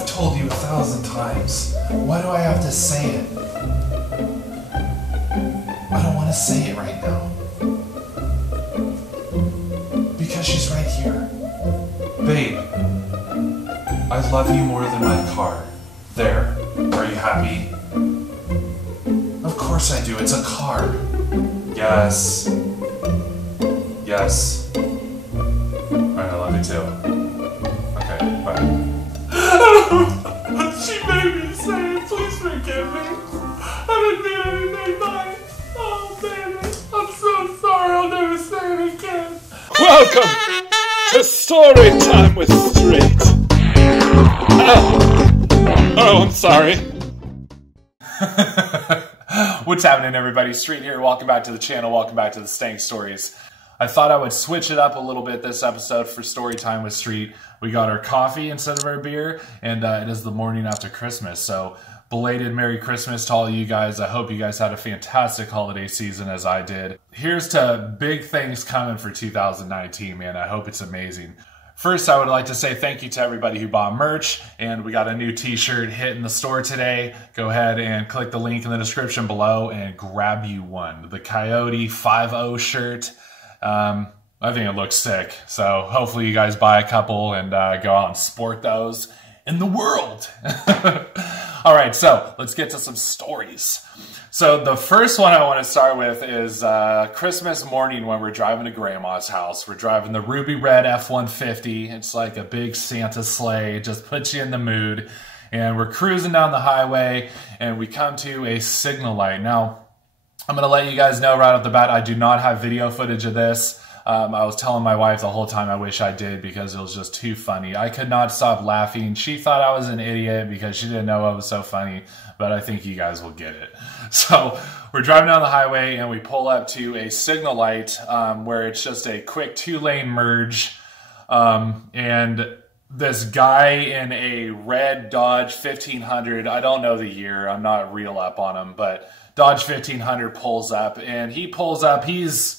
I've told you 1,000 times. Why do I have to say it? I don't want to say it right now. Because she's right here. Babe, I love you more than my car. There. Are you happy? Of course I do. It's a car. Yes. Yes. Alright, I love you too. Okay, bye. She made me say it. Please forgive me. I didn't mean anything by it. Oh, baby. I'm so sorry. I'll never say it again. Welcome to Story Time with Street. Oh, I'm sorry. What's happening, everybody? Street here. Welcome back to the channel. Welcome back to the Stang Stories. I thought I would switch it up a little bit this episode for Story Time with Street. We got our coffee instead of our beer, and it is the morning after Christmas. So, belated Merry Christmas to all of you guys. I hope you guys had a fantastic holiday season as I did. Here's to big things coming for 2019, man. I hope it's amazing. First, I would like to say thank you to everybody who bought merch, and we got a new t-shirt hitting the store today. Go ahead and click the link in the description below and grab you one. The Coyote 5-0 shirt. I think it looks sick. So hopefully you guys buy a couple and go out and sport those in the world. All right, so let's get to some stories. So the first one I want to start with is Christmas morning when we're driving to Grandma's house. We're driving the ruby red F-150. It's like a big Santa sleigh. It just puts you in the mood. And we're cruising down the highway and we come to a signal light. Now, I'm going to let you guys know right off the bat, I do not have video footage of this. I was telling my wife the whole time I wish I did because it was just too funny. I could not stop laughing. She thought I was an idiot because she didn't know it was so funny, but I think you guys will get it. So we're driving down the highway and we pull up to a signal light where it's just a quick 2-lane merge. And this guy in a red Dodge 1500, I don't know the year, I'm not real up on him, but Dodge 1500 pulls up and he pulls up, he's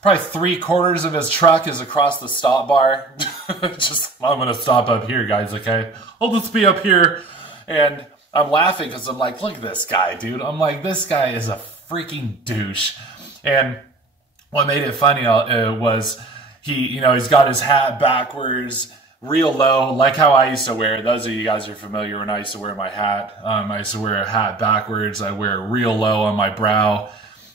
probably 3/4 of his truck is across the stop bar. I'm gonna stop up here, guys, okay? I'll just be up here. And I'm laughing because I'm like, look at this guy, dude. I'm like, this guy is a freaking douche. And what made it funny was he's got his hat backwards, real low, like how I used to wear it. Those of you guys are familiar when I used to wear my hat. I used to wear a hat backwards. I wear it real low on my brow.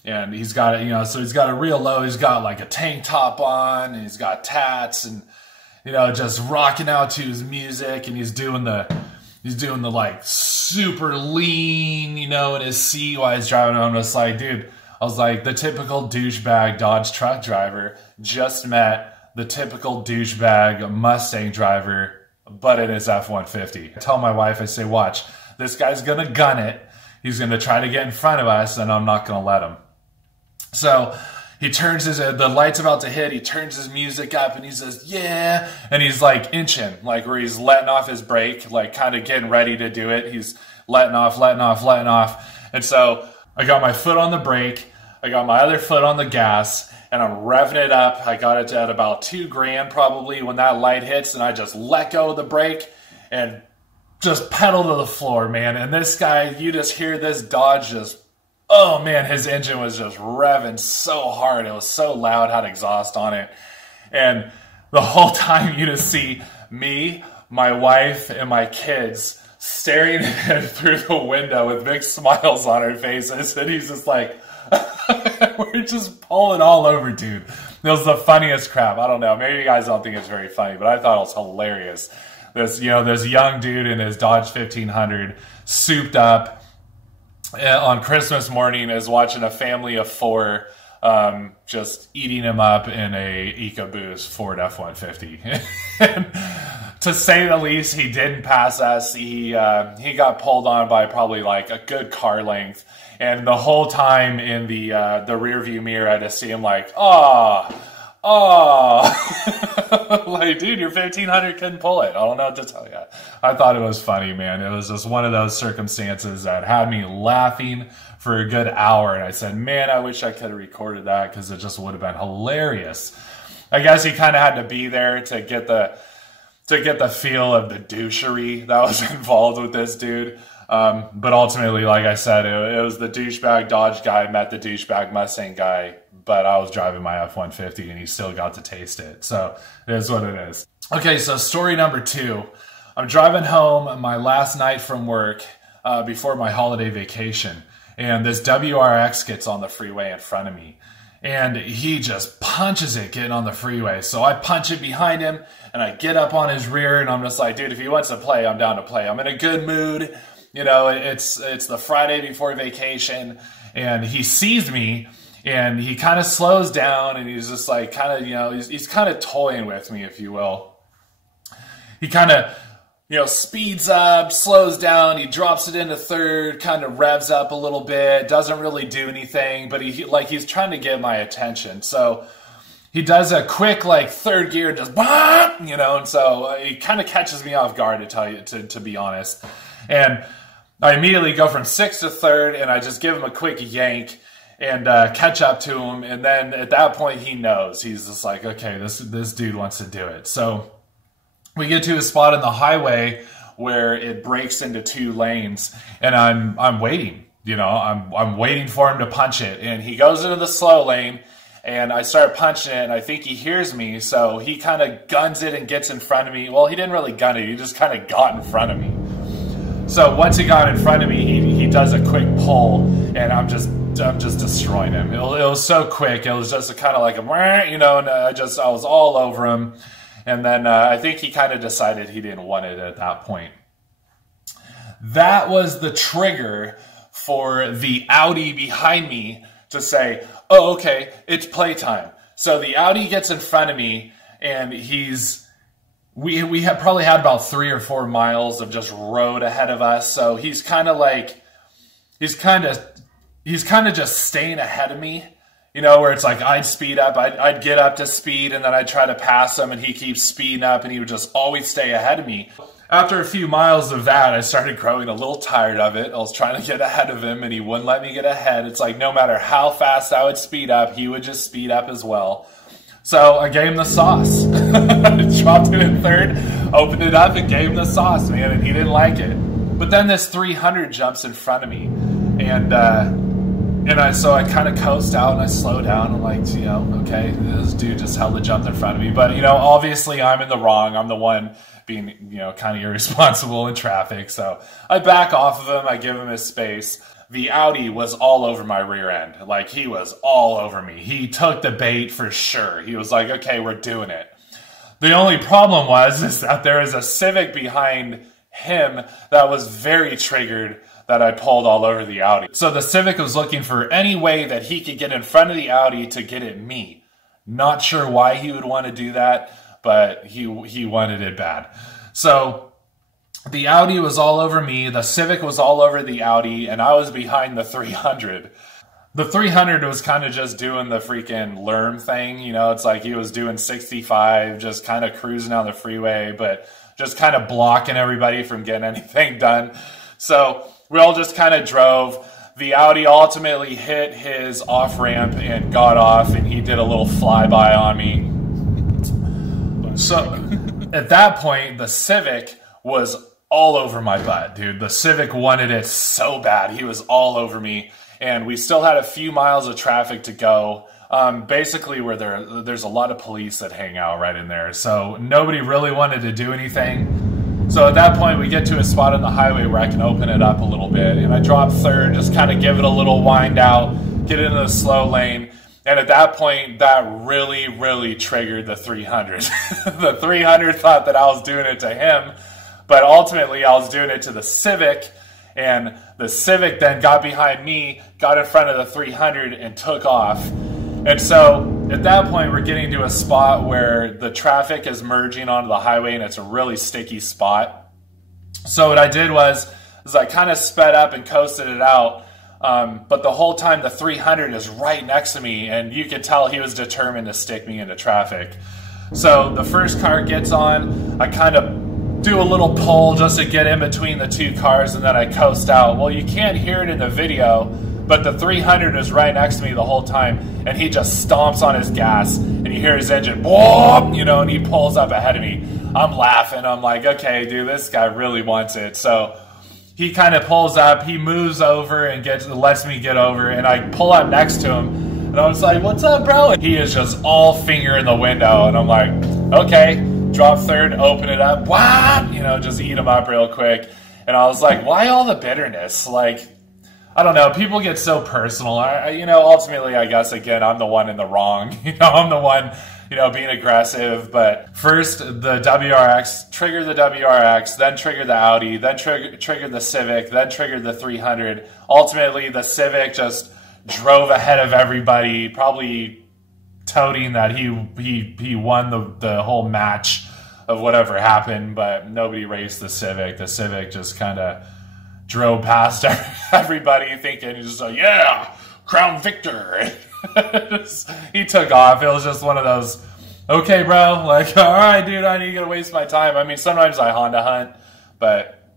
And he's got it, so he's got it real low. He's got like a tank top on, and he's got tats, and just rocking out to his music. And he's doing the like super lean, in his seat while he's driving. I'm just like, dude, I was like, the typical douchebag Dodge truck driver just met the typical douchebag Mustang driver, but in his F-150. I tell my wife, I say, watch, this guy's gonna gun it. He's gonna try to get in front of us, and I'm not gonna let him. So he turns the light's about to hit, he turns his music up and he says, yeah. And he's like inching, like where he's letting off his brake, like kind of getting ready to do it. He's letting off. And so I got my foot on the brake, I got my other foot on the gas, and I'm revving it up. I got it at about 2 grand probably when that light hits, and I just let go of the brake and just pedal to the floor, man. And this guy, you just hear this Dodge just, oh man, his engine was just revving so hard. It was so loud, had exhaust on it. And the whole time you just see me, my wife, and my kids staring at him through the window with big smiles on our faces. And he's just like, we're just pulling all over, dude. It was the funniest crap. I don't know. Maybe you guys don't think it's very funny, but I thought it was hilarious. This young dude in his Dodge 1500, souped up, on Christmas morning is watching a family of 4 just eating him up in a EcoBoost Ford F-150. To say the least, he didn't pass us. He got pulled on by probably like a good car length. And the whole time in the rear view mirror, I just see him like, oh, like, dude, your 1500 couldn't pull it. I don't know what to tell you. I thought it was funny, man. It was just one of those circumstances that had me laughing for a good hour. And I said, man, I wish I could have recorded that because it just would have been hilarious. I guess he kind of had to be there to get the to get the feel of the douchery that was involved with this dude. But ultimately, like I said, it was the douchebag Dodge guy met the douchebag Mustang guy, but I was driving my F-150 and he still got to taste it. So it is what it is. Okay, so story number 2. I'm driving home my last night from work before my holiday vacation, and this WRX gets on the freeway in front of me. And he just punches it getting on the freeway. So I punch it behind him, and I get up on his rear, and I'm just like, dude, if he wants to play, I'm down to play. I'm in a good mood. You know, it's the Friday before vacation, and he sees me, and he kind of slows down, and he's just like kind of, you know, he's kind of toying with me, if you will. He kind of, you know, speeds up, slows down, he drops it into third, kind of revs up a little bit, doesn't really do anything, but he's trying to get my attention. So he does a quick, like, third gear, just, you know, and so he kind of catches me off guard, to be honest. And I immediately go from 6th to 3rd, and I just give him a quick yank and catch up to him. And then at that point, he knows. He's just like, okay, this dude wants to do it. So we get to a spot in the highway where it breaks into 2 lanes, and I'm waiting. You know, I'm waiting for him to punch it, and he goes into the slow lane, and I start punching it, and I think he hears me, so he kind of guns it and gets in front of me. Well, he didn't really gun it; he just kind of got in front of me. So once he got in front of me, he does a quick pull, and I'm just destroying him. It was so quick. It was just a kind of like a, you know, and I was all over him. And then I think he kind of decided he didn't want it at that point. That was the trigger for the Audi behind me to say, oh, okay, it's playtime. So the Audi gets in front of me, and we have probably had about 3 or 4 miles of just road ahead of us. So he's kind of just staying ahead of me. You know, where it's like I'd speed up, I'd get up to speed, and then I'd try to pass him, and he keeps speeding up, and he would just always stay ahead of me. After a few miles of that, I started growing a little tired of it. I was trying to get ahead of him, and he wouldn't let me get ahead. It's like no matter how fast I would speed up, he would just speed up as well. So I gave him the sauce. Dropped it in 3rd, opened it up, and gave him the sauce, man, and he didn't like it. But then this 300 jumps in front of me, so I kind of coast out and I slow down. I'm like, you know, okay, this dude just held a jump in front of me. But, you know, obviously I'm in the wrong. I'm the one being, you know, kind of irresponsible in traffic. So I back off of him. I give him his space. The Audi was all over my rear end. Like, he was all over me. He took the bait for sure. He was like, okay, we're doing it. The only problem is that there is a Civic behind him that was very triggered that I pulled all over the Audi. So the Civic was looking for any way that he could get in front of the Audi to get at me. Not sure why he would want to do that, but he wanted it bad. So the Audi was all over me, the Civic was all over the Audi, and I was behind the 300. The 300 was kind of just doing the freaking Lerm thing, you know, it's like he was doing 65, just kind of cruising on the freeway, but just kind of blocking everybody from getting anything done. So we all just kind of drove. The Audi ultimately hit his off-ramp and got off, and he did a little flyby on me. So at that point, the Civic was all over my butt, dude. The Civic wanted it so bad. He was all over me, and we still had a few miles of traffic to go. Basically, where there's a lot of police that hang out right in there, so nobody really wanted to do anything. So at that point, we get to a spot on the highway where I can open it up a little bit, and I drop 3rd, just kind of give it a little wind out, get into the slow lane, and at that point, that really, really triggered the 300. The 300 thought that I was doing it to him, but ultimately I was doing it to the Civic, and the Civic then got behind me, got in front of the 300, and took off. And so at that point, we're getting to a spot where the traffic is merging onto the highway, and it's a really sticky spot. So what I did was I kind of sped up and coasted it out. But the whole time, the 300 is right next to me, and you could tell he was determined to stick me into traffic. So the first car gets on, I kind of do a little pull just to get in between the 2 cars, and then I coast out. Well, you can't hear it in the video, but the 300 is right next to me the whole time, and he just stomps on his gas, and and you hear his engine, boom, you know, and he pulls up ahead of me. I'm laughing. I'm like, okay, dude, this guy really wants it. So he kind of pulls up, he moves over and lets me get over, and I pull up next to him, and I was like, what's up, bro? And he is just all finger in the window, and I'm like, okay, drop third, open it up, wow, you know, just eat him up real quick. And I was like, why all the bitterness? Like, I don't know, people get so personal. You know, ultimately, I guess, again, I'm the one in the wrong. You know, I'm the one, you know, being aggressive. But first, the WRX, trigger the WRX, then trigger the Audi, then trigger the Civic, then trigger the 300. Ultimately, the Civic just drove ahead of everybody, probably touting that he won the whole match of whatever happened, but nobody raced the Civic. The Civic just kind of drove past everybody thinking, he's just like, yeah, crown victor. He took off. It was just one of those, okay, bro, like, all right, dude, I ain't gonna waste my time. I mean, sometimes I Honda hunt, but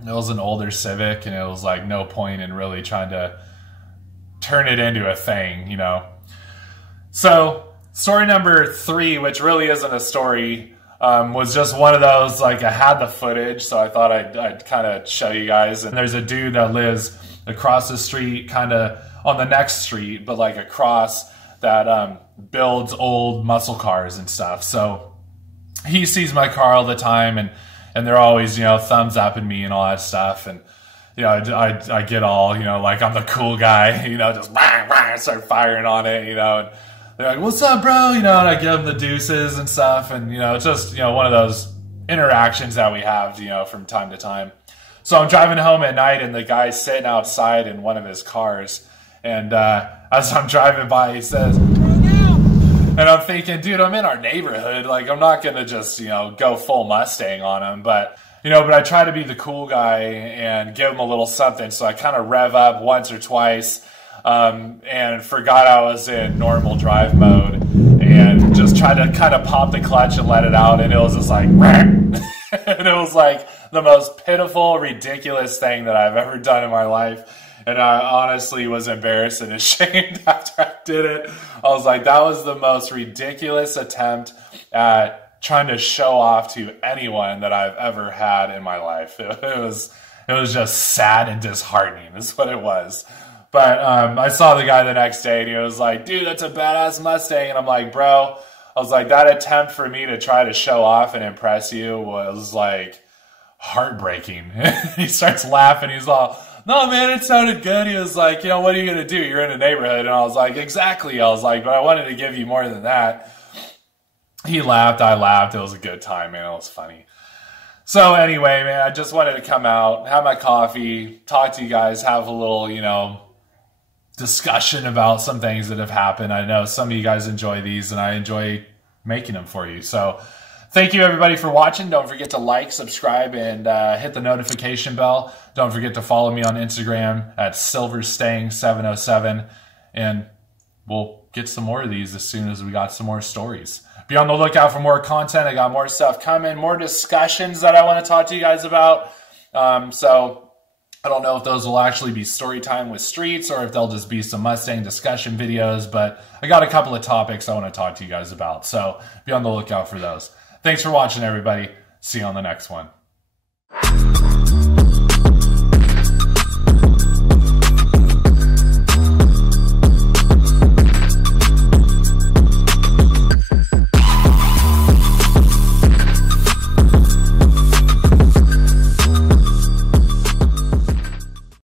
it was an older Civic, and it was like no point in really trying to turn it into a thing, you know. So story number 3, which really isn't a story, was just one of those, like, I had the footage, so I thought I'd kind of show you guys. And there's a dude that lives across the street, kind of on the next street, but like across, that builds old muscle cars and stuff. So he sees my car all the time, and they're always, you know, thumbs up at me and all that stuff. And, you know, I get all, you know, like I'm the cool guy, you know, just bang, bang, start firing on it, you know. And they're like, what's up, bro? You know, and I give them the deuces and stuff. And, you know, it's just, you know, one of those interactions that we have, you know, from time to time. So I'm driving home at night, and the guy's sitting outside in one of his cars. And as I'm driving by, he says, and I'm thinking, dude, I'm in our neighborhood. Like, I'm not going to just, you know, go full Mustang on him. But, you know, but I try to be the cool guy and give him a little something. So I kind of rev up once or twice. And forgot I was in normal drive mode, and just tried to kind of pop the clutch and let it out, and it was just like, and it was like the most pitiful, ridiculous thing that I've ever done in my life. And I honestly was embarrassed and ashamed after I did it. I was like, that was the most ridiculous attempt at trying to show off to anyone that I've ever had in my life. It was just sad and disheartening is what it was. But I saw the guy the next day, and he was like, dude, that's a badass Mustang. And I'm like, bro, I was like, that attempt for me to try to show off and impress you was like heartbreaking. He starts laughing. He's all, no, man, it sounded good. He was like, you know, what are you going to do? You're in a neighborhood. And I was like, exactly. I was like, but I wanted to give you more than that. He laughed. I laughed. It was a good time, man. It was funny. So anyway, man, I just wanted to come out, have my coffee, talk to you guys, have a little, you know, discussion about some things that have happened. I know some of you guys enjoy these, and I enjoy making them for you. So thank you, everybody, for watching. Don't forget to like, subscribe, and hit the notification bell. Don't forget to follow me on Instagram at silverstang707, and we'll get some more of these as soon as we got some more stories. Be on the lookout for more content. I got more stuff coming, more discussions that I want to talk to you guys about. So I don't know if those will actually be story time with Streets, or if they'll just be some Mustang discussion videos, but I got a couple of topics I want to talk to you guys about. So be on the lookout for those. Thanks for watching, everybody. See you on the next one.